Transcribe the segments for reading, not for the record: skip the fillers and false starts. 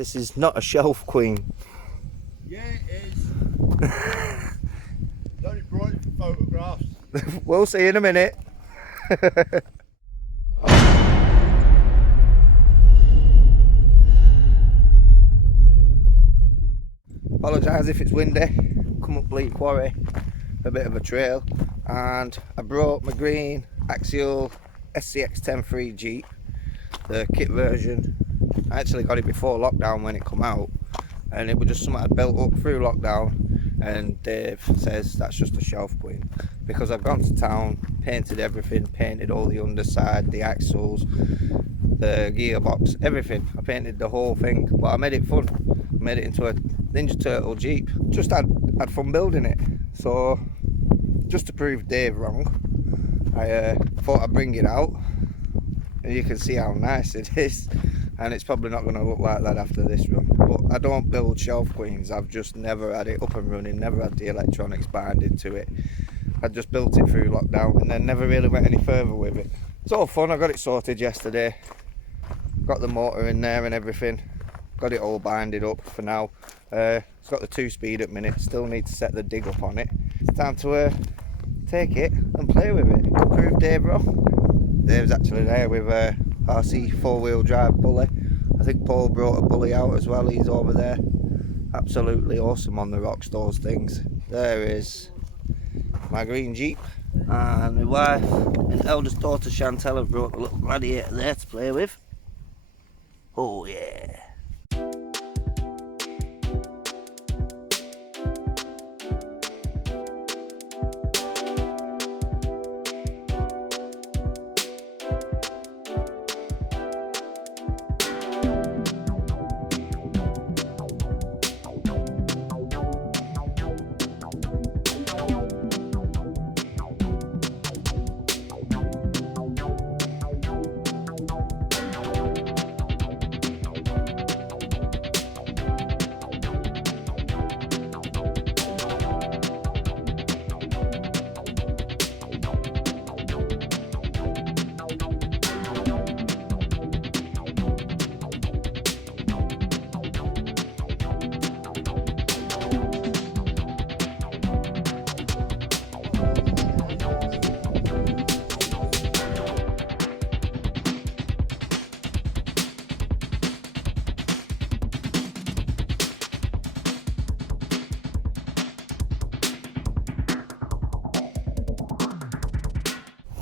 This is not a shelf queen. Yeah, it is. It's only brought it for photographs. We'll see in a minute. Apologise if it's windy. Come up Leyland Quarry, a bit of a trail, and I brought my green Axial SCX10.3 Jeep, the kit version. I actually got it before lockdown when it come out, and it was just something I'd built up through lockdown, and Dave says that's just a shelf queen, because I've gone to town, painted everything, painted all the underside, the axles, the gearbox, everything. I painted the whole thing, but I made it fun. I made it into a Ninja Turtle Jeep. Just had fun building it. So just to prove Dave wrong, I thought I'd bring it out, and you can see how nice it is. And it's probably not going to look like that after this run. But I don't build shelf queens. I've just never had it up and running, never had the electronics binded to it. I just built it through lockdown and then never really went any further with it. It's all fun. I got it sorted yesterday. Got the motor in there and everything. Got it all binded up for now. It's got the 2-speed at minute. Still need to set the dig up on it. It's time to take it and play with it. Prove Dave wrong. Dave's actually there with RC 4-wheel drive bully. I think Paul brought a bully out as well. He's over there. Absolutely awesome on the rocks, those things. There is my green Jeep, and my wife and eldest daughter Chantelle have brought a little gladiator there to play with. Oh yeah.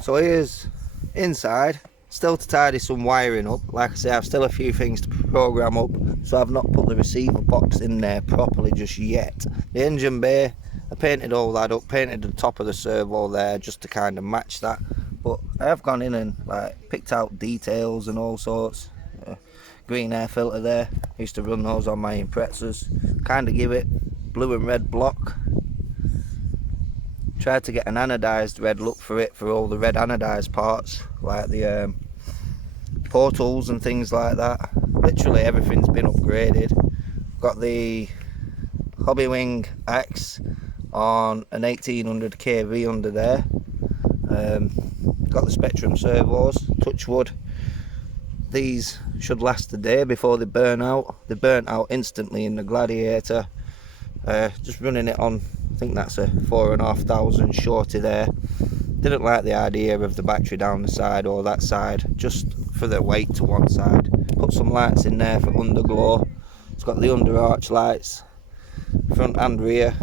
So here's inside, still to tidy some wiring up. Like I say, I've still a few things to program up, so I've not put the receiver box in there properly just yet. The engine bay, I painted all that up, painted the top of the servo there just to kind of match that. But I have gone in and like picked out details and all sorts. Green air filter there, I used to run those on my Imprezas. Kind of give it blue and red block. Tried to get an anodised red look for it, for all the red anodised parts, like the portals and things like that. Literally everything's been upgraded. Got the Hobbywing axe on an 1800 kV under there. Got the Spectrum servos, touch wood. These should last a day before they burn out. They burnt out instantly in the Gladiator. Just running it on, I think that's a 4,500 shorty there. Didn't like the idea of the battery down the side or that side, just for the weight to one side. Put some lights in there for underglow. It's got the under arch lights, front and rear.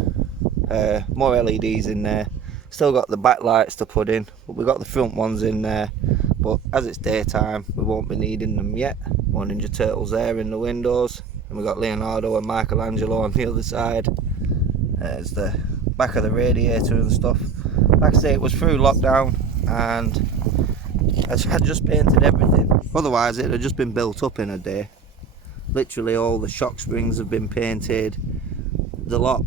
More LEDs in there. Still got the back lights to put in, but we've got the front ones in there. But as it's daytime, we won't be needing them yet. More Ninja Turtles there in the windows. And we've got Leonardo and Michelangelo on the other side. There's the back of the radiator and stuff. Like I say, it was through lockdown and I just painted everything. Otherwise it had just been built up in a day. Literally all the shock springs have been painted. The lot.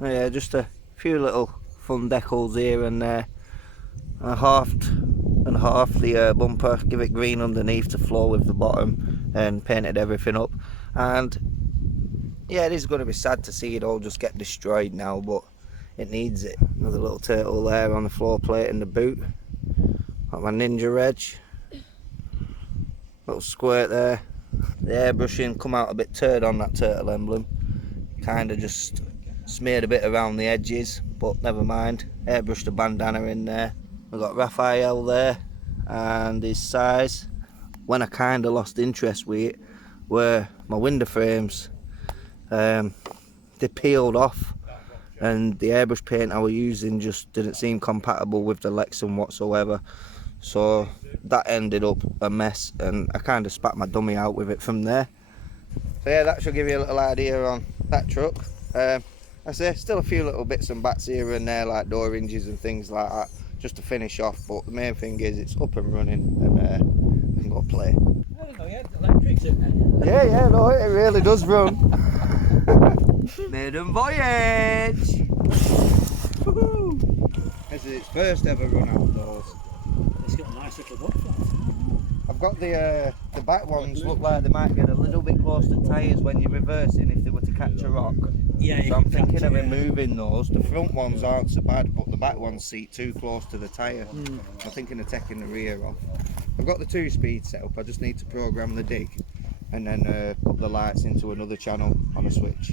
Yeah, just a few little fun decals here and there. I halved and half the bumper, give it green underneath to flow with the bottom, and painted everything up. And yeah, it is going to be sad to see it all just get destroyed now, but it needs it. Another little turtle there on the floor plate in the boot. Got my Ninja Reg. Little squirt there. The airbrushing come out a bit turd on that turtle emblem. Kind of just smeared a bit around the edges, but never mind. Airbrushed a bandana in there. We've got Raphael there and his size. When I kind of lost interest with it were my window frames. They peeled off and the airbrush paint I was using just didn't seem compatible with the Lexan whatsoever. So that ended up a mess and I kind of spat my dummy out with it from there. So yeah, that should give you a little idea on that truck. I say still a few little bits and bats here and there like door hinges and things like that just to finish off, but the main thing is it's up and running and I can go play. I don't know, you had electrics in there. Yeah, no, it really does run. Maiden voyage! This is its first ever run outdoors. It's got a nice little wood flap. I've got the back ones look like they might get a little bit close to tyres when you're reversing if they were to catch a rock. Yeah, so I'm thinking of removing those. The front ones aren't so bad, but the back ones seat too close to the tyre. I'm thinking of taking the rear off. I've got the 2-speed set up, I just need to program the dig and then put the lights into another channel on a switch.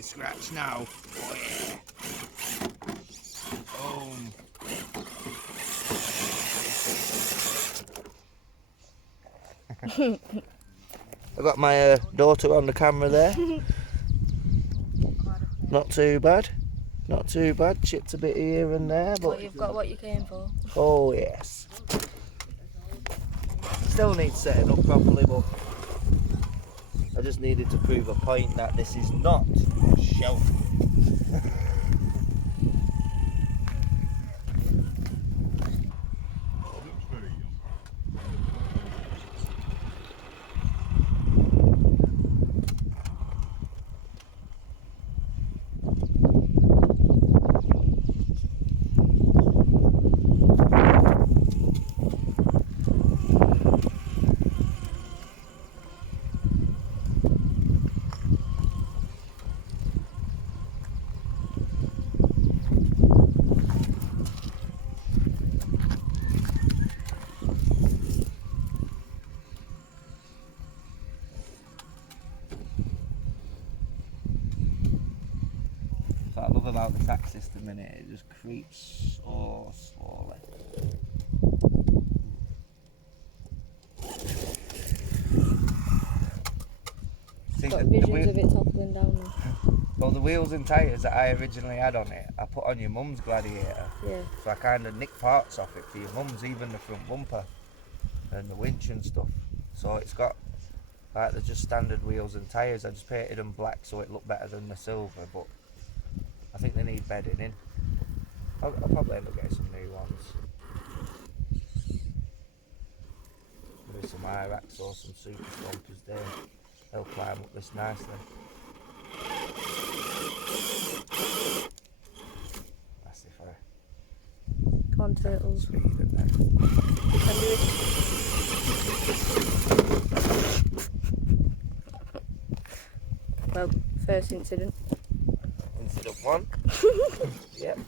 Scratch now. Oh yeah. Boom. I've got my daughter on the camera there. Not too bad. Not too bad. Chipped a bit here and there, but Well, you've got what you came for. oh yes. Still needs setting up properly, but I just needed to prove a point that this is not a shelf. What I love about this axe system in it just creeps so slowly. See, Got visions of it toppling down now. Well, the wheels and tyres that I originally had on it, I put on your mum's Gladiator. Yeah. So I kind of nicked parts off it for your mum's, even the front bumper and the winch and stuff. So it's got like they're just standard wheels and tyres. I just painted them black so it looked better than the silver, but I think they need bedding in. I'll probably end up getting some new ones. Maybe some Irax or some super stompers there. They'll climb up this nicely. That's if I Come on, turtles. speed and then. You can do it. Well, first incident. Incident 1. Yep.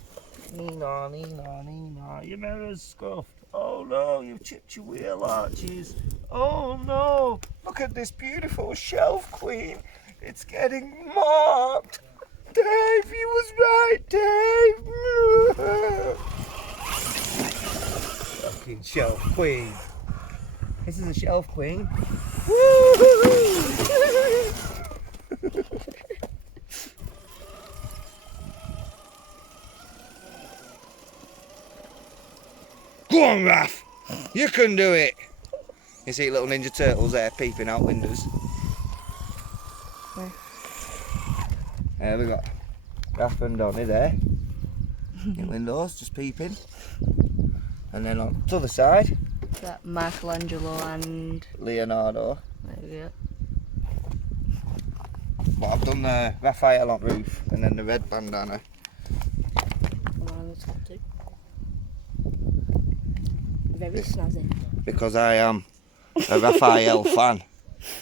Neenaw, neenaw, neenaw. Your mirror's scuffed. Oh no, you've chipped your wheel arches. Oh no, look at this beautiful shelf queen. It's getting marked. Dave, you was right, Dave. Fucking shelf queen. This is a shelf queen. Go on, Raph. You can do it. You see little Ninja Turtles there peeping out windows. Where? There we got Raph and Donnie there. In windows, just peeping. And then on the other side, That Michelangelo and Leonardo. there we go. But I've done the Raphael on roof and then the red bandana. Come on, let's got to. Very snazzy. Because I am a Raphael fan.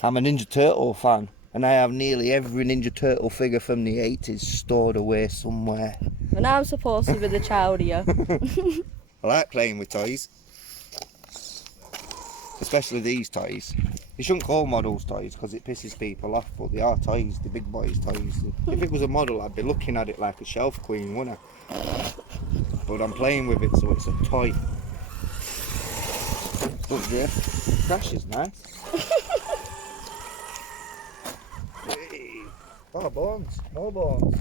I'm a Ninja Turtle fan. And I have nearly every Ninja Turtle figure from the 80s stored away somewhere. And I'm supposed to be the child here. I like playing with toys. Especially these toys. You shouldn't call models toys because it pisses people off, but they are toys, the big boys' toys. If it was a model, I'd be looking at it like a shelf queen, wouldn't I? But I'm playing with it, so it's a toy. Look, dear, crash is nice. Hey. Oh, bones, more bones.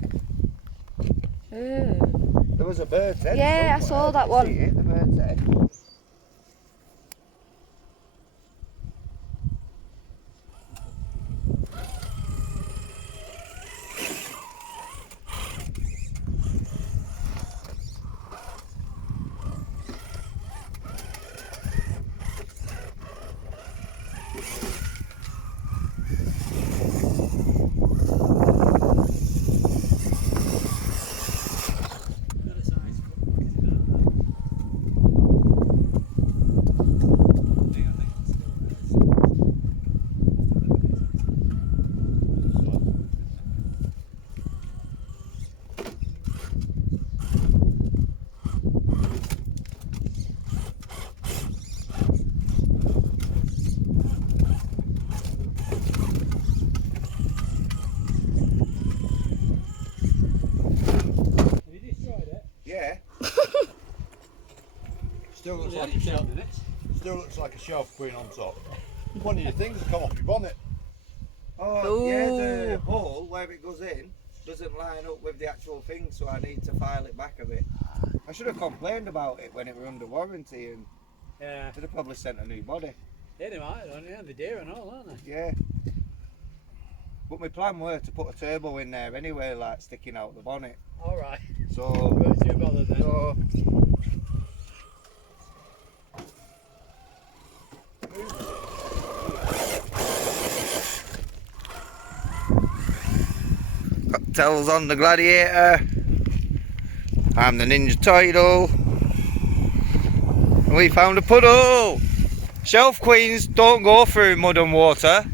There was a bird's head. Yeah, I saw that one. See it, the bird's head. Still looks like a shelf. Still looks like a shelf queen on top. One of your things has come off your bonnet. Oh, yeah, the hole where it goes in doesn't line up with the actual thing, so I need to file it back a bit. I should have complained about it when it were under warranty, and Yeah. should have probably sent a new body. Yeah, they might, yeah, the deer and all, aren't they? Yeah. But my plan were to put a turbo in there anyway, like sticking out the bonnet. Alright. So, Weren't too bothered then. so Chantelle's on the Gladiator. I'm the Ninja Turtle. And we found a puddle. Shelf queens don't go through mud and water.